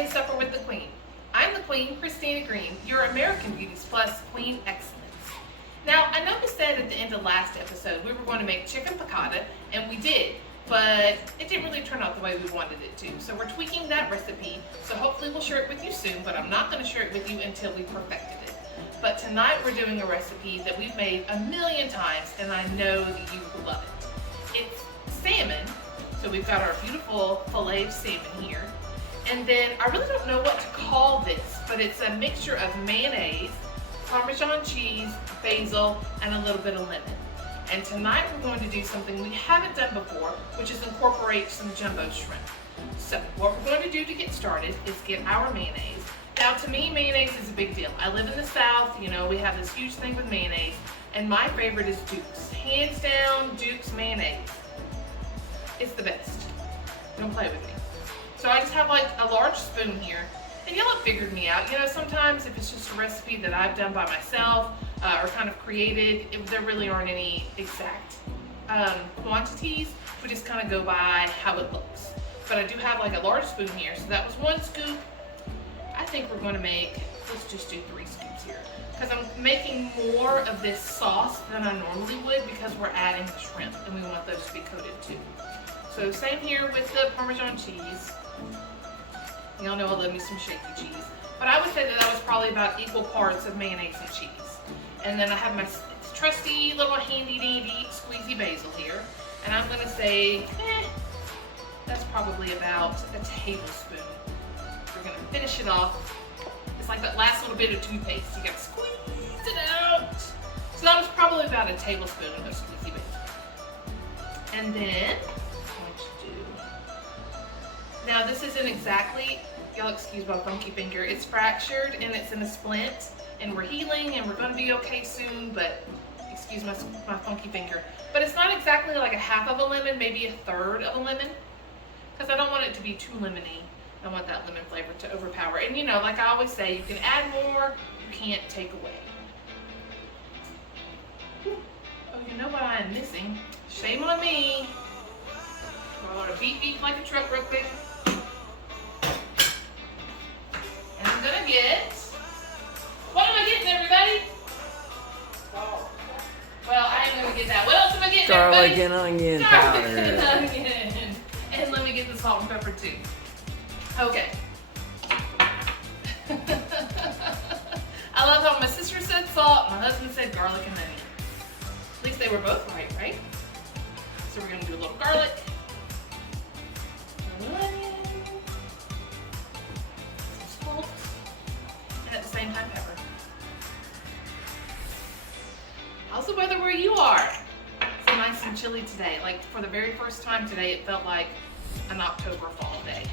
Sunday supper with the Queen. I'm the Queen, Christina Green, your American Beauties Plus Queen Excellence. Now, I noticed that at the end of last episode, we were going to make chicken piccata, and we did, but it didn't really turn out the way we wanted it to. So we're tweaking that recipe, so hopefully we'll share it with you soon, but I'm not going to share it with you until we perfected it. But tonight we're doing a recipe that we've made a million times, and I know that you will love it. It's salmon, so we've got our beautiful filleted salmon here. And then I really don't know what to call this, but it's a mixture of mayonnaise, Parmesan cheese, basil, and a little bit of lemon. And tonight we're going to do something we haven't done before, which is incorporate some jumbo shrimp. So what we're going to do to get started is get our mayonnaise. Now to me, mayonnaise is a big deal. I live in the South, you know, we have this huge thing with mayonnaise, and my favorite is Duke's. Hands down, Duke's mayonnaise. It's the best. Don't play with me. So I just have like a large spoon here, and y'all have figured me out. You know, sometimes if it's just a recipe that I've done by myself or kind of created, there really aren't any exact quantities. We just kind of go by how it looks. But I do have like a large spoon here, so that was 1 scoop. I think we're going to make, let's just do 3 scoops here, because I'm making more of this sauce than I normally would because we're adding the shrimp, and we want those to be coated too. So same here with the Parmesan cheese. Y'all know I love me some shaky cheese. But I would say that was probably about equal parts of mayonnaise and cheese. And then I have my trusty little handy dandy squeezy basil here. And I'm gonna say, that's probably about a tablespoon. We're gonna finish it off. It's like that last little bit of toothpaste. You gotta squeeze it out. So that was probably about a tablespoon of squeezy basil. And then, now this isn't exactly, y'all excuse my funky finger, it's fractured and it's in a splint, and we're healing and we're going to be okay soon, but excuse my funky finger. But it's not exactly like a half of a lemon, maybe a third of a lemon, because I don't want it to be too lemony. I want that lemon flavor to overpower. And you know, like I always say, you can add more, you can't take away. Oh, you know what I am missing? Shame on me. I want to beep like a truck real quick. And I'm gonna get, what am I getting, everybody? Oh. Well, I am gonna get that. What else am I getting, garlic everybody? And onion Garlic powder. and onion. And let me get the salt and pepper too. Okay. I love how my sister said salt, my husband said garlic and onion. At least they were both right, right? So we're gonna do a little garlic. Onion, some salt, and at the same time pepper. How's the weather where you are? It's nice and chilly today. Like for the very first time today, it felt like an October fall day.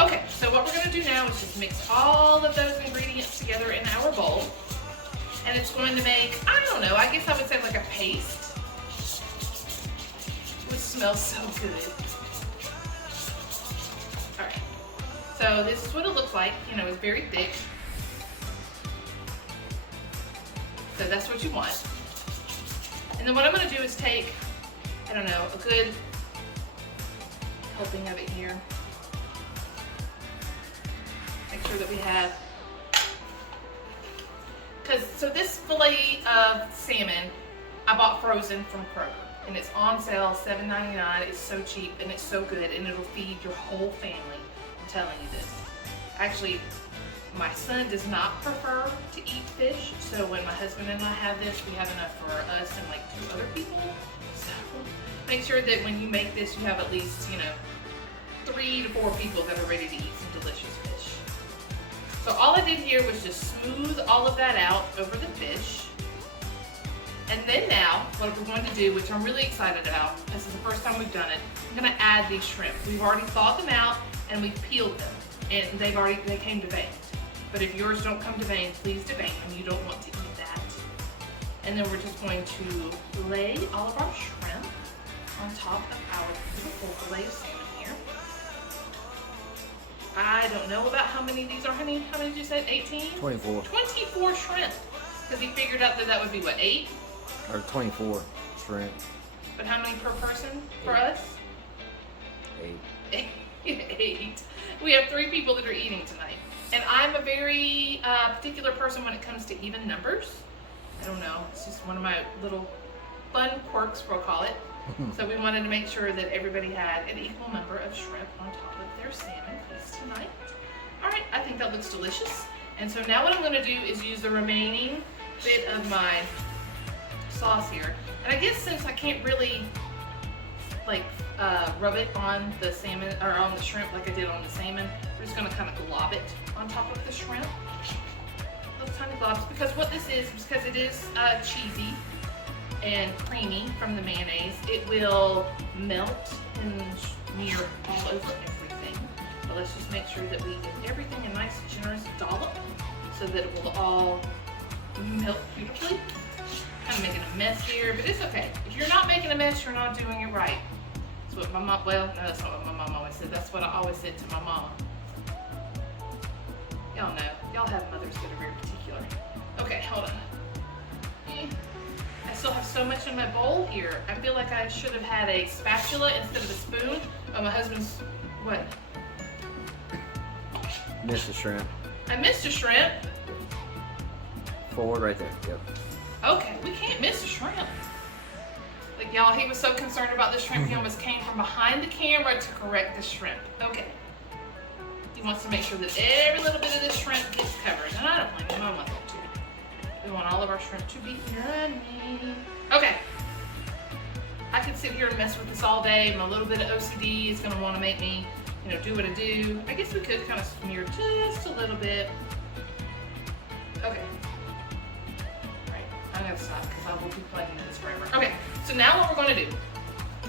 Okay, so what we're gonna do now is just mix all of those ingredients together in our bowl. And it's going to make, I don't know, I guess I would say like a paste. Which smells so good. Alright, so this is what it looks like. You know, it's very thick. So that's what you want. And then what I'm going to do is take, I don't know, a good helping of it here. Make sure that we have, so this fillet of salmon, I bought frozen from Kroger. And it's on sale, $7.99. It's so cheap and it's so good, and it'll feed your whole family. I'm telling you this. Actually, my son does not prefer to eat fish, so when my husband and I have this, we have enough for us and like 2 other people. So make sure that when you make this, you have at least, you know, 3 to 4 people that are ready to eat some delicious fish. So all I did here was just smooth all of that out over the fish. And then now, what we're going to do, which I'm really excited about, this is the first time we've done it, I'm gonna add these shrimp. We've already thawed them out and we've peeled them, and they came deveined. But if yours don't come deveined, please devein them. You don't want to eat that. And then we're just going to lay all of our shrimp on top of our beautiful fillet of salmon here. I don't know about how many these are, honey. How many did you say? 18? 24. 24 shrimp. Because he figured out that that would be, what, 8? Or 24 shrimp. But how many per person for us? 8. 8. We have 3 people that are eating tonight. And I'm a very particular person when it comes to even numbers. I don't know, it's just one of my little fun quirks, we'll call it. So we wanted to make sure that everybody had an equal number of shrimp on top of their salmon piece tonight. All right, I think that looks delicious. And so now what I'm gonna do is use the remaining bit of my sauce here. And I guess since I can't really like rub it on the salmon or on the shrimp like I did on the salmon, we're just gonna kind of glob it on top of the shrimp. Little tiny globs, because what this is because it is cheesy and creamy from the mayonnaise, it will melt and smear all over everything. But let's just make sure that we give everything a nice generous dollop so that it will all melt beautifully. Kind of making a mess here, but it's okay. If you're not making a mess, you're not doing it right. That's what my mom, well, no, that's not what my mom always said. That's what I always said to my mom. Y'all know, y'all have mothers that are very particular. Okay, hold on. I still have so much in my bowl here. I feel like I should have had a spatula instead of a spoon. Oh, my husband's, what? Missed the shrimp. I missed a shrimp. Forward right there. Yep. Okay, we can't miss a shrimp. Like y'all, he was so concerned about the shrimp, he almost came from behind the camera to correct the shrimp. Okay. He wants to make sure that every little bit of this shrimp gets covered. And I don't blame him, I want them to. We want all of our shrimp to be yummy. Okay. I could sit here and mess with this all day. My little bit of OCD is gonna wanna make me, you know, do what I do. I guess we could kind of smear just a little bit. Okay. I'm gonna stop because I will be playing with this forever. Okay, so now what we're gonna do,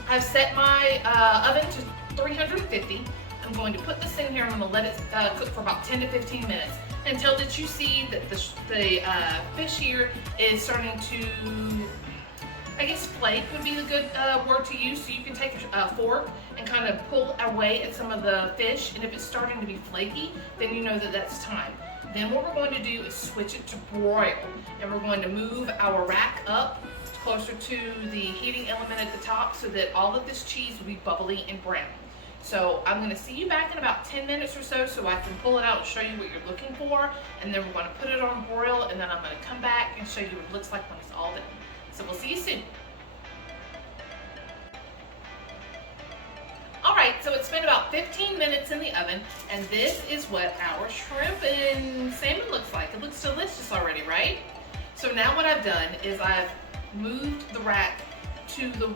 I've set my oven to 350. I'm going to put this in here. I'm gonna let it cook for about 10 to 15 minutes until that you see that the fish here is starting to, I guess flake would be the good word to use. So you can take a fork and kind of pull away at some of the fish, and if it's starting to be flaky, then you know that that's time. Then what we're going to do is switch it to broil, and we're going to move our rack up closer to the heating element at the top so that all of this cheese will be bubbly and brown. So I'm going to see you back in about 10 minutes or so I can pull it out and show you what you're looking for, and then we're going to put it on broil, and then I'm going to come back and show you what it looks like when it's all done. So we'll see you soon. Alright, so it's been about 15 minutes in the oven, and this is what our shrimp and salmon looks like. It looks delicious already, right? So now what I've done is I've moved the rack to the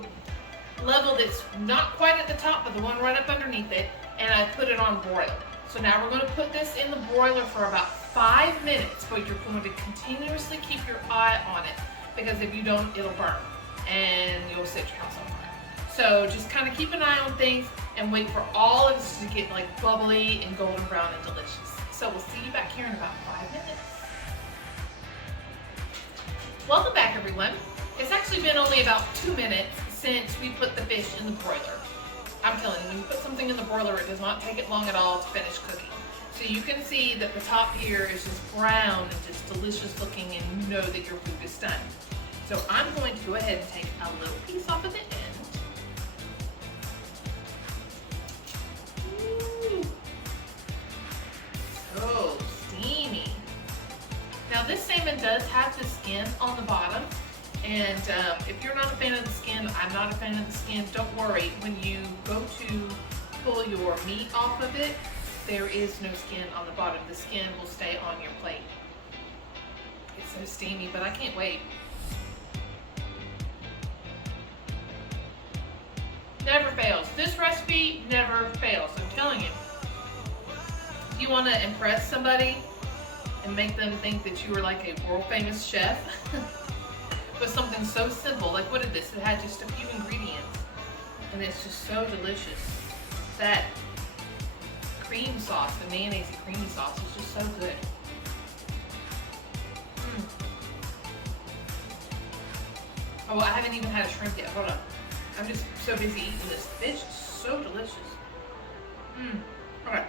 level that's not quite at the top, but the one right up underneath it, and I put it on broil. So now we're going to put this in the broiler for about 5 minutes, but you're going to continuously keep your eye on it, because if you don't, it'll burn, and you'll set your house on fire. So just kind of keep an eye on things and wait for all of this to get like bubbly and golden brown and delicious. So we'll see you back here in about 5 minutes. Welcome back, everyone. It's actually been only about 2 minutes since we put the fish in the broiler. I'm telling you, when you put something in the broiler, it does not take it long at all to finish cooking. So you can see that the top here is just brown and just delicious looking, and you know that your food is done. So I'm going to go ahead and take a little piece off of the end. So steamy. Now this salmon does have the skin on the bottom, and if you're not a fan of the skin, I'm not a fan of the skin, don't worry. When you go to pull your meat off of it, there is no skin on the bottom. The skin will stay on your plate. It's so steamy, but I can't wait. Never fails. This recipe never fails, I'm telling you. If you want to impress somebody and make them think that you are like a world famous chef with something so simple, like what is this? It had just a few ingredients, and it's just so delicious. That cream sauce, the mayonnaise creamy sauce, is just so good. Oh, I haven't even had a shrimp yet. Hold on. I'm just so busy eating this. It's so delicious. Alright.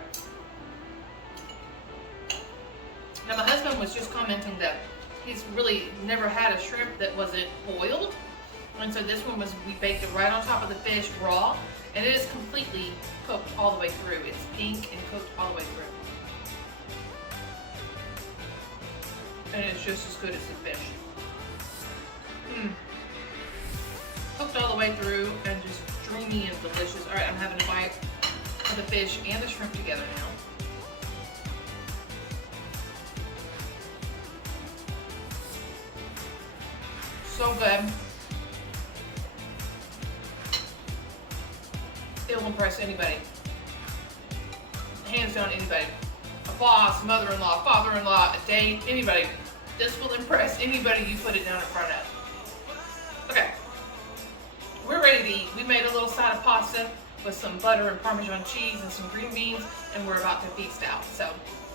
Now my husband was just commenting that he's really never had a shrimp that wasn't boiled. And so this one was, we baked it right on top of the fish raw. And it is completely cooked all the way through. It's pink and cooked all the way through. And it's just as good as the fish. Cooked all the way through and just dreamy and delicious. All right, I'm having a bite of the fish and the shrimp together now. So good. It'll impress anybody. Hands down, anybody. A boss, mother-in-law, father-in-law, a date, anybody. This will impress anybody you put it down in front of. Okay, we're ready to eat. We made a little side of pasta with some butter and Parmesan cheese and some green beans, and we're about to feast out. So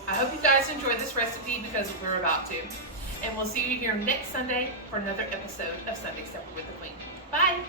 I hope you guys enjoyed this recipe because we're about to. And we'll see you here next Sunday for another episode of Sunday Supper with the Queen. Bye.